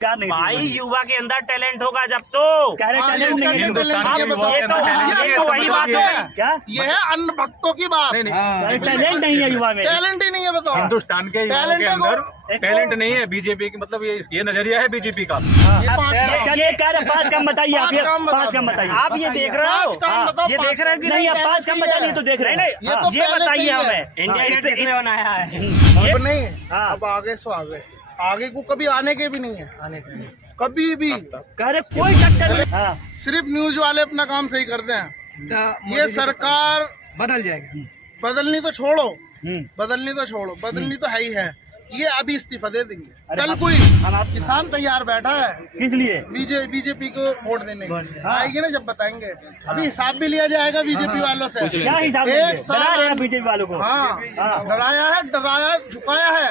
क्या नहीं भाई युवा के अंदर टैलेंट होगा जब तो टैलेंट नहीं है ये तो वही बात है। क्या ये है अन्न भक्तों की बात। टैलेंट नहीं है युवा में, टैलेंट ही नहीं है, बताओ। हिंदुस्तान के युवाओं के अंदर टैलेंट नहीं है। बीजेपी की मतलब ये नजरिया है बीजेपी का। चलिए कह रहे 5 काम बताइए आप, ये 5 काम बताइए आप ये देख रहे हो, ये देख रहे हो कि नहीं, आप 5 काम बताइए तो देख रहे हैं। ये बताइए हमें इंडिया किसने बनाया है? अब नहीं, अब आगे सो आगे को कभी आने के भी नहीं है, कभी भी। कह रहे कोई टक्कर नहीं। सिर्फ न्यूज वाले अपना काम सही करते हैं। ये सरकार बदल जाएगी। बदलनी तो छोड़ो, बदलनी तो है ही है। ये अभी इस्तीफा दे देंगे, कल कोई किसान तैयार बैठा है किस लिए बीजेपी को वोट देने के। आएगी ना जब बताएंगे। अभी हिसाब भी लिया जाएगा बीजेपी वालों से। क्या हिसाब एक साल बीजेपी वालों को? हाँ, डराया झुकाया है।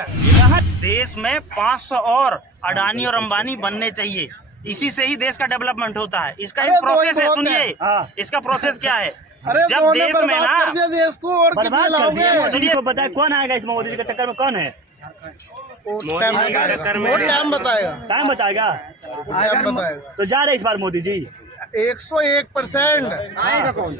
देश में 500 और अडानी और अंबानी बनने चाहिए। इसी से ही देश का डेवलपमेंट होता है। इसका एक प्रोसेस है, सुनिए इसका प्रोसेस क्या है। अरे जब देश में ना देश को और कितना लाओगे। सुनिए को बताए कौन आएगा इस मोदी जी के टक्कर में, कौन है? टाइम बताएगा, टाइम बताएगा। तो जा रहे इस बार मोदी जी 101% आएगा। कौन?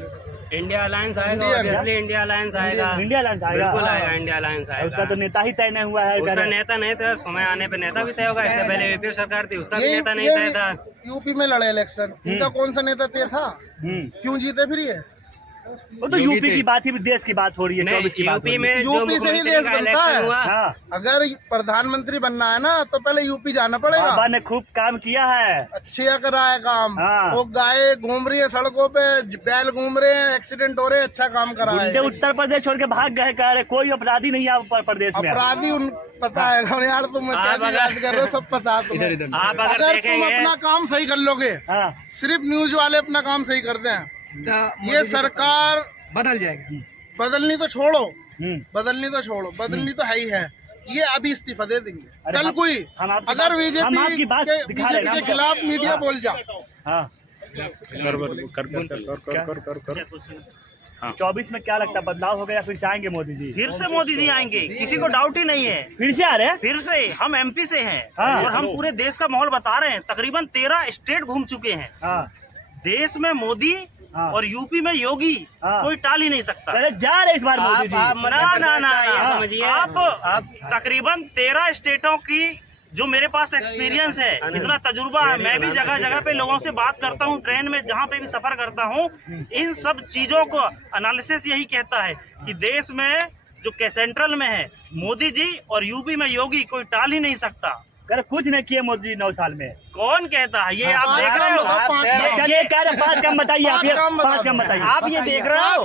इंडिया अलायंस आएगा, ऑब्वियसली इंडिया अलायंस आएगा, इंडिया अलायंस आएगा। बिल्कुल आएगा, इंडिया अलायंस आएगा। उसका तो नेता ही तय नहीं हुआ है। उसका नेता नहीं था, समय आने पे नेता भी तय होगा। इससे पहले यूपी सरकार थी, उसका भी नेता नहीं तय था। यूपी में लड़े इलेक्शन, इनका कौन सा नेता तय था? क्यों जीते फिर ये? वो तो यूपी की बात ही, देश की बात हो रही है। 24 की बात यूपी में यूपी से ही देश बनता है। हाँ। अगर प्रधानमंत्री बनना है ना तो पहले यूपी जाना पड़ेगा। बाबा ने खूब काम किया है, अच्छे करा है काम। हाँ। वो गाय घूम रही है सड़कों पे, बैल घूम रहे हैं, एक्सीडेंट हो रहे हैं, अच्छा काम करा है। उत्तर प्रदेश छोड़ के भाग गए, कह रहे कोई अपराधी नहीं है उत्तर प्रदेश में। अपराधी उन पता है यार, तुम कैसे याद कर रहे हो, सब पता है तुम्हें। आप अगर तुम अपना काम सही कर लोगे, सिर्फ न्यूज वाले अपना काम सही करते हैं। ये सरकार बदल जाएगी। बदलनी तो छोड़ो, बदलनी तो है ही है। ये अभी इस्तीफा दे देंगे, कल कोई अगर बीजेपी के खिलाफ मीडिया बोल जाओ। 24 में क्या लगता है, बदलाव होगा या फिर चाहेंगे मोदी जी? फिर से मोदी जी आएंगे, किसी को डाउट ही नहीं है। फिर से आ रहे हैं? फिर से। हम एमपी से हैं और हम पूरे देश का माहौल बता रहे हैं। तकरीबन 13 स्टेट घूम चुके हैं। देश में मोदी और यूपी में योगी, कोई टाल ही नहीं सकता। अरे जा रहे इस बार मोदी जी। ना समझिए, आप तकरीबन 13 स्टेटों की जो मेरे पास एक्सपीरियंस है, इतना तजुर्बा है। मैं भी जगह जगह पे लोगों से बात करता हूँ, ट्रेन में जहाँ पे भी सफर करता हूँ। इन सब चीजों को एनालिसिस यही कहता है कि देश में जो सेंट्रल में है मोदी जी और यूपी में योगी, कोई टाल ही नहीं सकता। कुछ नहीं किए मोदी जी 9 साल में। कौन कहता है? ये आप देख रहे हो। चलिए कह रहे 5 काम बताइए आप, ये 5 काम बताइए। आप ये देख रहे हो,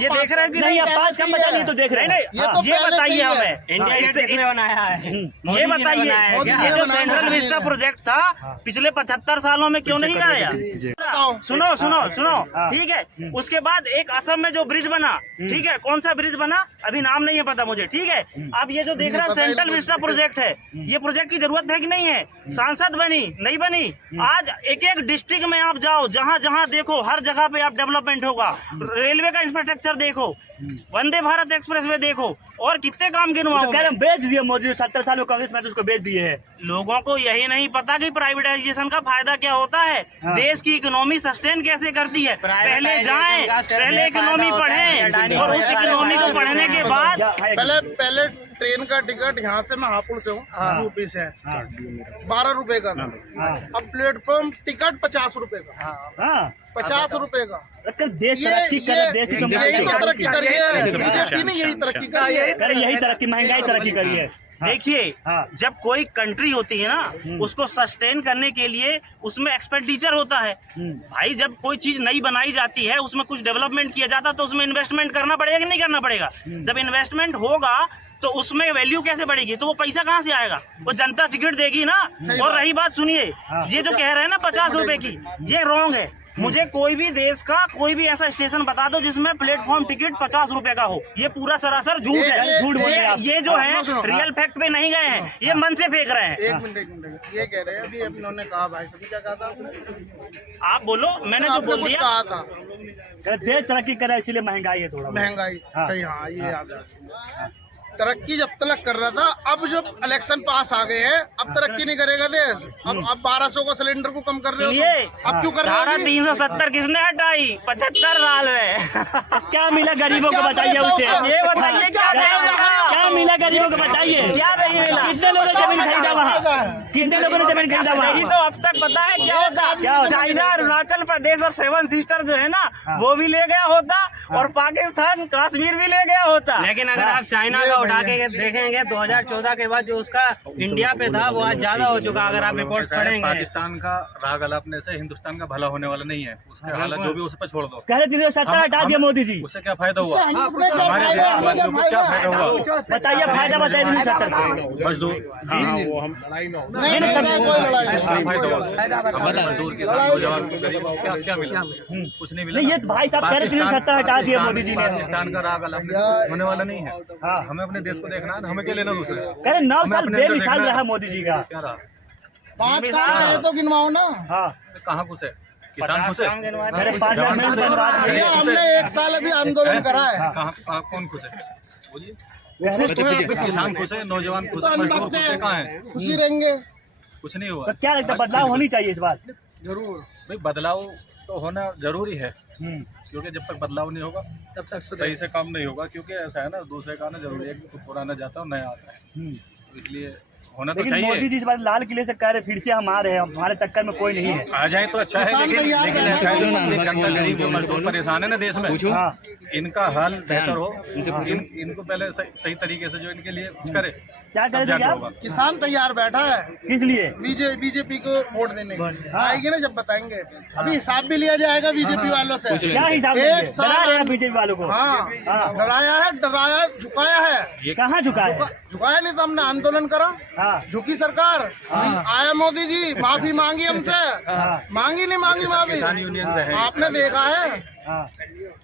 ये देख रहे हो कि नहीं? आप 5 काम बताइए तो देख रहे हैं। ये बताइए हमें इंडिया किसने बनाया है? ये बताइए, ये जो सेंट्रल विस्टा प्रोजेक्ट था पिछले 75 सालों में क्यों नहीं आया? सुनो, ठीक है। उसके बाद एक असम में जो ब्रिज बना, ठीक है, कौन सा ब्रिज बना अभी नाम नहीं है पता मुझे, ठीक है। अब ये जो देख रहे हैं सेंट्रल विस्टा प्रोजेक्ट है, ये प्रोजेक्ट की जरूरत है कि नहीं है? सांसद बनी नहीं बनी? आज एक एक डिस्ट्रिक्ट में आप जाओ, जहाँ जहाँ देखो हर जगह पे आप डेवलपमेंट होगा। रेलवे का इंफ्रास्ट्रक्चर देखो, वंदे भारत एक्सप्रेस वे देखो, और कितने काम गिनवाओ। तो बेच दिए मोदी 70 साल में कांग्रेस में, तो उसको बेच दिए है। लोगों को यही नहीं पता कि प्राइवेटाइजेशन का फायदा क्या होता है। देश की इकोनॉमी सस्टेन कैसे करती है। पहले जाएं, पहले इकोनॉमी पढ़ें, और उस इकोनॉमी को पढ़ने के बाद पहले ट्रेन का टिकट यहाँ से, मैं हापुड़ से हूँ, यूपी से, 12 रुपए का था। अब प्लेटफॉर्म टिकट 50 रुपए का, 50 रुपए का। देश तरक्की करे, देश की तरक्की करी है बीजेपी ने, यही तरक्की करी है। यही तरक्की, महंगाई तरक्की करी है। देखिए, जब कोई कंट्री होती है ना, उसको सस्टेन करने के लिए उसमें एक्सपेंडिचर होता है। भाई जब कोई चीज नई बनाई जाती है, उसमें कुछ डेवलपमेंट किया जाता है, तो उसमें इन्वेस्टमेंट करना पड़ेगा कि नहीं करना पड़ेगा? जब इन्वेस्टमेंट होगा तो उसमें वैल्यू कैसे बढ़ेगी? तो वो पैसा कहाँ से आएगा? वो जनता टिकट देगी ना। और रही बात, सुनिए, ये जो कह रहे हैं ना 50 रुपए की, ये रॉन्ग है। मुझे कोई भी देश का कोई भी ऐसा स्टेशन बता दो जिसमें प्लेटफॉर्म टिकट 50 रुपए का हो। ये पूरा सरासर झूठ है। झूठ बोल रहे हैं। ये जो है रियल फैक्ट पे नहीं गए हैं, ये मन से फेंक रहे हैं। एक मिनट, ये कह रहे हैं अभी उन्होंने कहा, भाई साहब क्या कहा था आप बोलो, मैंने जो बोल दिया। कहा था देश तरक्की करे, इसीलिए महंगाई है, थोड़ा महंगाई। सही, हाँ, ये याद है। तरक्की जब तक कर रहा था, अब जो इलेक्शन पास आ गए हैं, अब तरक्की नहीं करेगा देश। अब 1200 का सिलेंडर को कम कर रहे सुनिए, हो, अब क्यों कर रहे धारा हो? 370 किसने हटाई 75 साल में? क्या मिला गरीबों को बताइए उसे, ये बताइए क्या क्या मिला गरीबों को बताइए, क्या नहीं मिला? कितने लोगों ने जमीन खरीदा वहाँ, कितने लोगों ने जमीन खरीदा नहीं वहाँ? तो अब तक पता है क्या होता? क्या होता? चाइना, अरुणाचल प्रदेश और 7 सिस्टर जो है ना, वो भी ले गया होता और पाकिस्तान कश्मीर भी ले गया होता। लेकिन अगर आप चाइना का उठा के देखेंगे 2014 के बाद जो उसका इंडिया पे था वो आज ज्यादा हो चुका। अगर आप रिपोर्ट पढ़ेंगे, पाकिस्तान का राग अलापने से हिंदुस्तान का भला होने वाला नहीं है। उसके हालात जो भी उस पर छोड़ दो। कह रहे 370 हटा दिया मोदी जी, उससे क्या फायदा हुआ? उससे हमें क्या हमारे फायदा? देशवासियों को क्या फायदा हुआ? बताइए फायदा बताइए 370 से। मजदूर नहीं नहीं सर, कोई लड़ाई नहीं। क्या फायदा हुआ? हमारे मजदूर के साथ नौजवान गरीबों को क्या मिला? कुछ नहीं मिला। नहीं, ये भाई साहब कह रहे 370 हटा दिया मोदी जी ने। पाकिस्तान का राग अलापने होने वाला नहीं है। हाँ। हमें अपने देश को देखना है, हमें क्या लेना दूसरे? कह रहे 9 हमें साल अपने अंदर बेमिसाल देखना है। रहा मोदी जी का। क्या रहा? 5 काम रहे तो गिनवाओ ना। हाँ, कहाँ खुश है? किसान खुश है? कह रहे 5 लाख में बर्बाद भैया हमने 1 साल अभी आंदोलन करा है। कहाँ कौन खुश है? बोलिए। कह रहे किसान खुश है, नौजवान खुश तो है, मजदूर अनभक्त खुश है, कहाँ है? है, खुशी रहेंगे कुछ नहीं हुआ तो क्या लगता है बदलाव होनी चाहिए इस बार? जरूर। भाई। बदलाव तो होना जरूरी है, हम्म, क्योंकि जब तक बदलाव नहीं होगा तब तक सही से काम नहीं होगा। क्योंकि ऐसा है ना, दूसरे का आना जरूरी है, क्योंकि पुराना जाता है और नया आता है, हम्म। तो इसलिए होना तो लेकिन मोदी चाहिए। जी इस बार लाल किले से कह रहे फिर से हम आ रहे हैं, हमारे टक्कर में कोई नहीं है। आ जाए तो अच्छा है, किसान लेकिन तैयार लेकिन रहना ऐसा है चाहिए। जो जनता गरीब जो मजदूर परेशान है ना देश में, हाँ, इनका हाल बेहतर हो। इनको पहले सही तरीके से जो इनके लिए कुछ करे, क्या तब करेंगे जाके आप? होगा। किसान तैयार बैठा है किस लिए? बीजेपी को वोट देने के। आएगी ना जब बताएंगे। अभी हिसाब भी लिया जाएगा बीजेपी वालों से। क्या हिसाब एक देंगे? साल डरा रहे हैं बीजेपी वालों को। हाँ, हाँ। डराया है, झुकाया है। कहाँ झुका है? झुकाया नहीं तो हमने आंदोलन करा, हाँ, झुकी सरकार। आया मोदी जी, माफी मांगी हमसे, हाँ, मांगी नहीं मांगी माफी? किसान यूनियन से है। आपने देखा है, हाँ।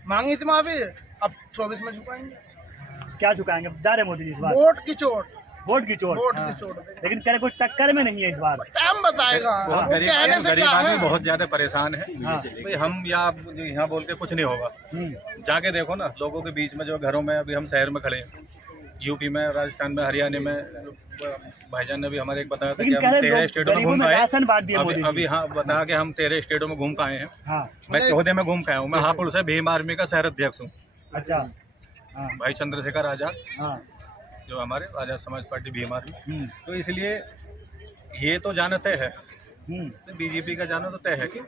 मांगी थी माफी। अब 24 में झुकाएंगे। क्या झुकाएंगे? जा रहे मोदी जी इस बार वोट की चोट, वोट की चोट। वोट हाँ। की चोट। लेकिन कह रहे कोई टक्कर में नहीं है इस बार। टाइम बताएगा, बहुत वो गरीब कहने से गरीब क्या आदमी है। बहुत ज्यादा परेशान है। हाँ। भाई हम यहाँ बोल के कुछ नहीं होगा। हम्म, जाके देखो ना, लोगों के बीच में जो घरों में, अभी हम शहर में खड़े हैं, यूपी में, राजस्थान में, हरियाणा में, भाईजान ने भी हमारे एक बताया था कि लेकिन कह हम रहे 13 लोग स्टेटों में गरीबों घूम में आए। राशन बांट दिया मोदी जी। अभी हाँ बता के हम 13 स्टेटों में घूम के आए हैं। हाँ, मैं 14 में घूम के आया हूँ। मैं हापुड़ से भीम आर्मी का शहर अध्यक्ष हूँ। अच्छा, हाँ, भाई चंद्रशेखर आजाद, हाँ, जो हमारे आजाद समाज पार्टी भीम आर्मी, हम्म, तो इसलिए ये तो जानते हैं, हम्म। बीजेपी का जाना तो तय है कि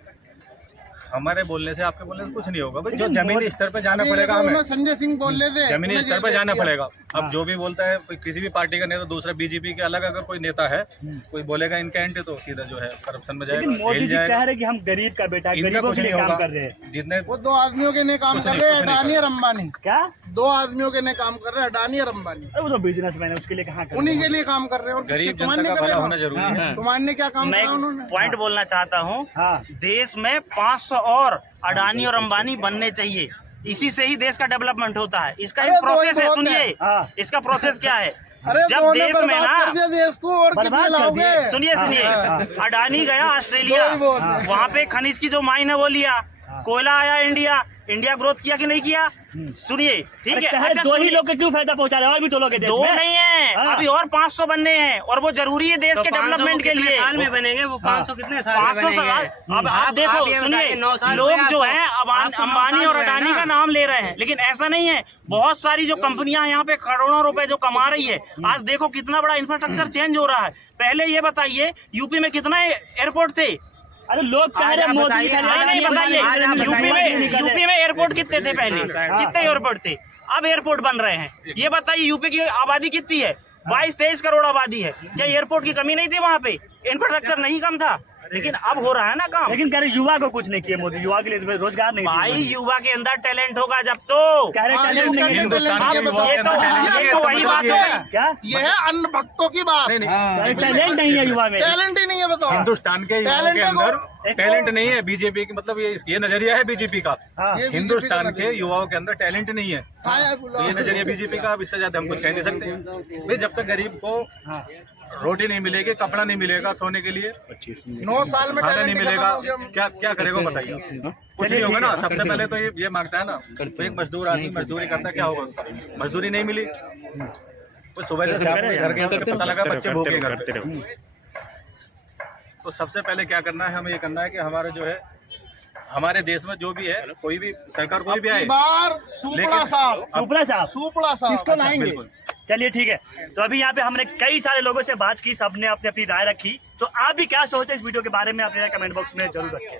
हमारे बोलने से, आपके बोलने से कुछ नहीं होगा। भाई जो जमीनी स्तर पे जाना अभी पड़ेगा देखो, हमें, उन्होंने संजय सिंह बोल रहे थे, जमीनी उन्हें स्तर पे जेल जाना भेज दिया। पड़ेगा। हाँ। अब जो भी बोलता है कोई किसी भी पार्टी का नेता, दूसरा बीजेपी के अलग अगर कोई नेता है, कोई बोलेगा इनका एंटी, तो सीधा जो है करप्शन में जाएगा, लेकिन मोदी जेल जी कह जाएगा। रहे हैं कि हम गरीब का बेटा है, इनका गरीबों कुछ के लिए नहीं काम होगा। कर रहे हैं। जितने वो 2 आदमियों के लिए काम कर रहे हैं, अडानी और अंबानी। क्या? 2 आदमियों के लिए काम कर रहे हैं, अडानी और अंबानी। अरे वो तो बिजनेसमैन है, उसके लिए कहाँ कर रहे उन्हीं हैं? के लिए काम कर रहे हैं। और गरीब किसके- तुम्हारे जनता का नहीं कर भला रहे होना हो? जरूरी है। तुम्हारे ने क्या काम मैं करा उन्होंने? पॉइंट बोलना चाहता हूँ, हाँ, देश में 500 और अडानी और अंबानी बनने चाहिए। इसी से ही देश का डेवलपमेंट होता है। इसका अरे एक दो ही प्रोसेस है, बहुत है। सुनिए हाँ। इसका प्रोसेस क्या है। अरे जब दोनों देश में बर्बाद कर ना, दिया देश को, और बर्बाद कितने कर लाओगे? दिए। सुनिए सुनिए, हाँ। अडानी गया ऑस्ट्रेलिया, दो ही बहुत है। वहाँ पे खनिज की जो माइन है वो लिया, कोयला आया इंडिया ग्रोथ किया कि नहीं किया? सुनिए, ठीक अरे है। कह रहे अच्छा दो ही सुनिए, लोग को क्यों फायदा पहुंचा रहे हैं? और भी 2 लोग हैं देश दो में। नहीं है, हाँ। अभी और 500 बनने हैं, और वो जरूरी है देश तो के 500 डेवलपमेंट के लिए। साल में बनेंगे वो 500 कितने साल में 500 बनेंगे? साल। अब आप देखो, ये सुनिए, बताइए, 9 साल लोग में जो आपको- है आपको 9 अंबानी साल और हुए हैं अडानी ना? का नाम ले रहे हैं, लेकिन ऐसा नहीं है। बहुत सारी जो कंपनियां यहाँ पे करोड़ों रुपए जो कमा रही है, आज देखो कितना बड़ा इंफ्रास्ट्रक्चर चेंज हो रहा है। पहले ये बताइए, यूपी में कितना एयरपोर्ट थे? अरे लोग कह रहे हैं आज आप मोदी जी बताइए, खाली नहीं अडानी बताइए, आज आप यूपी में एयरपोर्ट कितने थे पहले? कितने एयरपोर्ट थे? अब एयरपोर्ट बन रहे हैं। ये बताइए, यूपी की आबादी कितनी है? 22-23 करोड़ आबादी है। क्या एयरपोर्ट की कमी नहीं थी वहाँ पे? इंफ्रास्ट्रक्चर नहीं कम था? लेकिन अब हो रहा है ना काम। लेकिन कह रहे युवा को कुछ नहीं किया मोदी, युवा के लिए रोजगार नहीं भाई दिया। युवा के अंदर टैलेंट होगा जब तो। कह रहे हाँ, टैलेंट ये नहीं है। हिंदुस्तान टैलेंट के ये युवाओं के बताओ। अंदर ये टैलेंट तो है, वही इसका बात मतलब है। क्या? ये है अन्न भक्तों की बात। नहीं नहीं, कह रहे टैलेंट नहीं है युवा में। टैलेंट ही नहीं है, बताओ। हिंदुस्तान के युवाओं टैलेंट के है अंदर एक टैलेंट नहीं है। बीजेपी की मतलब ये नजरिया है बीजेपी का। हाँ, ये बीजेपी हिंदुस्तान का के युवाओं के अंदर टैलेंट नहीं है, हाँ, यार, तो ये नजरिया बीजेपी का। अब इससे ज्यादा हम कुछ कह नहीं सकते। भाई जब तक गरीब को हाँ। रोटी नहीं मिलेगी, कपड़ा नहीं मिलेगा सोने के लिए, 9 साल में खाना टैलेंट नहीं ही मिलेगा, खत्म हो गया। क्या क्या करेगा बताइए? कुछ नहीं होगा ना। सबसे पहले तो ये मांगता है ना, तो एक मजदूर आदमी मजदूरी करता है, क्या होगा उसका? मजदूरी नहीं मिली वो सुबह से शाम को घर के अंदर पता लगा बच्चे भूखे घर पे। तो सबसे पहले क्या करना है, हमें ये करना है कि हमारा जो है हमारे देश में जो भी है, कोई भी सरकार कोई भी आए, बार सुपड़ा साहब, सुपड़ा साहब किसको लाएंगे? चलिए ठीक है। तो अभी यहाँ पे हमने कई सारे लोगों से बात की, सबने अपनी अपनी राय रखी। तो आप भी क्या सोचते हैं इस वीडियो के बारे में, अपने कमेंट बॉक्स में जरूर रखें।